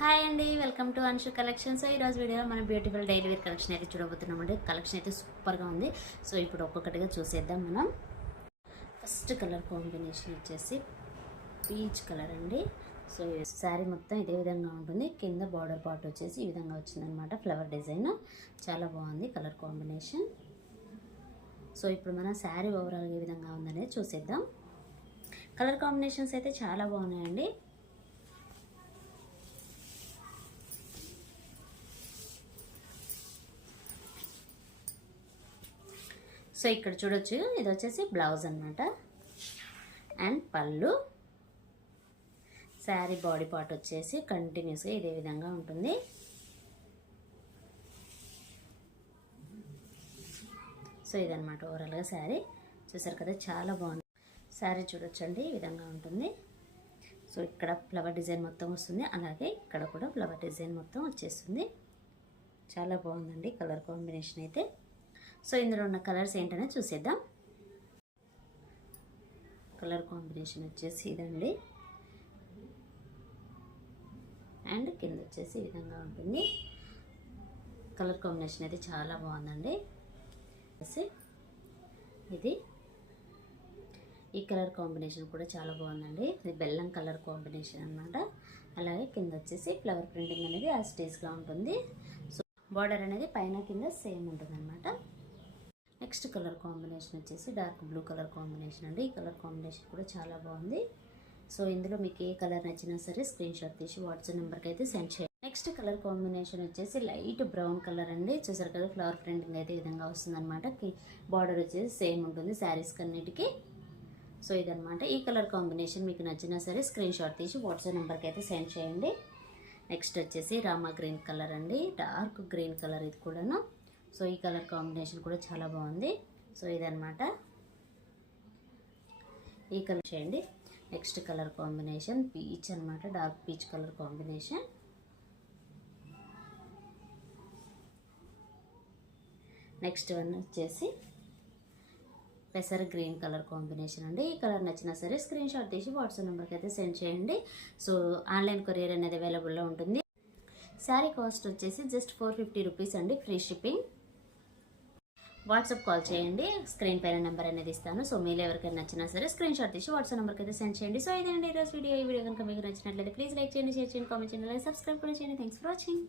Hi అండి, welcome to Anshu collection. So ఈరోజు వీడియోలో మనం బ్యూటిఫుల్ డైలీ వేర్ కలెక్షన్ అయితే చూడబోతున్నామండి. కలెక్షన్ అయితే సూపర్గా ఉంది. సో ఇప్పుడు ఒక్కొక్కటిగా చూసేద్దాం మనం. ఫస్ట్ కలర్ కాంబినేషన్ వచ్చేసి పీచ్ కలర్ అండి. సో శారీ మొత్తం ఇదే విధంగా ఉంటుంది. కింద బార్డర్ పార్ట్ వచ్చేసి ఈ విధంగా వచ్చిందనమాట. ఫ్లవర్ డిజైన్ చాలా బాగుంది కలర్ కాంబినేషన్. సో ఇప్పుడు మన శారీ ఓవరాల్గా ఏ విధంగా ఉందనేది చూసేద్దాం. కలర్ కాంబినేషన్స్ అయితే చాలా బాగున్నాయండి. సో ఇక్కడ చూడొచ్చు, ఇది వచ్చేసి బ్లౌజ్ అనమాట. అండ్ పళ్ళు. శారీ బాడీ పార్ట్ వచ్చేసి కంటిన్యూస్గా ఇదే విధంగా ఉంటుంది. సో ఇదనమాట ఓవరాల్గా శారీ. చూసారు కదా, చాలా బాగుంది శారీ. చూడొచ్చండి, ఈ విధంగా ఉంటుంది. సో ఇక్కడ ఫ్లవర్ డిజైన్ మొత్తం వస్తుంది, అలాగే ఇక్కడ కూడా ఫ్లవర్ డిజైన్ మొత్తం వచ్చేస్తుంది. చాలా బాగుందండి కలర్ కాంబినేషన్ అయితే. సో ఇందులో ఉన్న కలర్స్ ఏంటనే చూసేద్దాం. కలర్ కాంబినేషన్ వచ్చేసి ఇదండి. అండ్ కింద వచ్చేసి ఈ విధంగా ఉంటుంది. కలర్ కాంబినేషన్ అయితే చాలా బాగుందండి. ఇది ఈ కలర్ కాంబినేషన్ కూడా చాలా బాగుందండి. ఇది బెల్లం కలర్ కాంబినేషన్ అనమాట. అలాగే కింద వచ్చేసి ఫ్లవర్ ప్రింటింగ్ అనేది యాజ్ స్టేజ్గా ఉంటుంది. సో బార్డర్ అనేది పైన కింద సేమ్ ఉంటుంది అనమాట. నెక్స్ట్ కలర్ కాంబినేషన్ వచ్చేసి డార్క్ బ్లూ కలర్ కాంబినేషన్ అండి. ఈ కలర్ కాంబినేషన్ కూడా చాలా బాగుంది. సో ఇందులో మీకు ఏ కలర్ నచ్చినా సరే స్క్రీన్ షాట్ తీసి వాట్సాప్ నెంబర్కి అయితే సెండ్ చేయండి. నెక్స్ట్ కలర్ కాంబినేషన్ వచ్చేసి లైట్ బ్రౌన్ కలర్ అండి. చూసారు కదా, ఫ్లవర్ ప్రింటింగ్ అయితే ఈ విధంగా వస్తుందన్నమాట. బార్డర్ వచ్చేసి సేమ్ ఉంటుంది శారీస్ కన్నిటికి. సో ఇదనమాట. ఈ కలర్ కాంబినేషన్ మీకు నచ్చినా సరే స్క్రీన్ షాట్ తీసి వాట్సాప్ నెంబర్కి అయితే సెండ్ చేయండి. నెక్స్ట్ వచ్చేసి రామా గ్రీన్ కలర్ అండి. డార్క్ గ్రీన్ కలర్ ఇది కూడాను. సో ఈ కలర్ కాంబినేషన్ కూడా చాలా బాగుంది. సో ఇదనమాట ఈ కలర్ చేయండి. నెక్స్ట్ కలర్ కాంబినేషన్ పీచ్ అనమాట. Dark peach colour combination. Next one వచ్చేసి పెసర్ గ్రీన్ కలర్ కాంబినేషన్ అండి. ఈ కలర్ నచ్చినా సరే స్క్రీన్ షాట్ తీసి వాట్సాప్ నెంబర్కి అయితే సెండ్ చేయండి. సో ఆన్లైన్ కొరియర్ అనేది అవైలబుల్లో ఉంటుంది. శారీ కాస్ట్ వచ్చేసి జస్ట్ 450 రూపీస్ అండి, ఫ్రీ షిప్పింగ్. వాట్సాప్ కాల్ చేయండి, స్క్రీన్ పైన నెంబర్ అనేది ఇస్తాను. సో మీరు ఎవరికైనా నచ్చినా సరే స్క్రీన్ షాట్ తీసి వాట్సాప్ నెంబర్కి అయితే సెండ్ చేయండి. సో ఇదేంటి ఈరోజు వీడియో. ఈ వీడియో కనుక మీకు నచ్చినట్లయితే ప్లీజ్ లైక్ చేయండి, షేర్ చేయండి, కామెంట్ చేయండి, అలాగే సబ్స్క్రైబ్ కూడా చేయండి. Thanks for watching.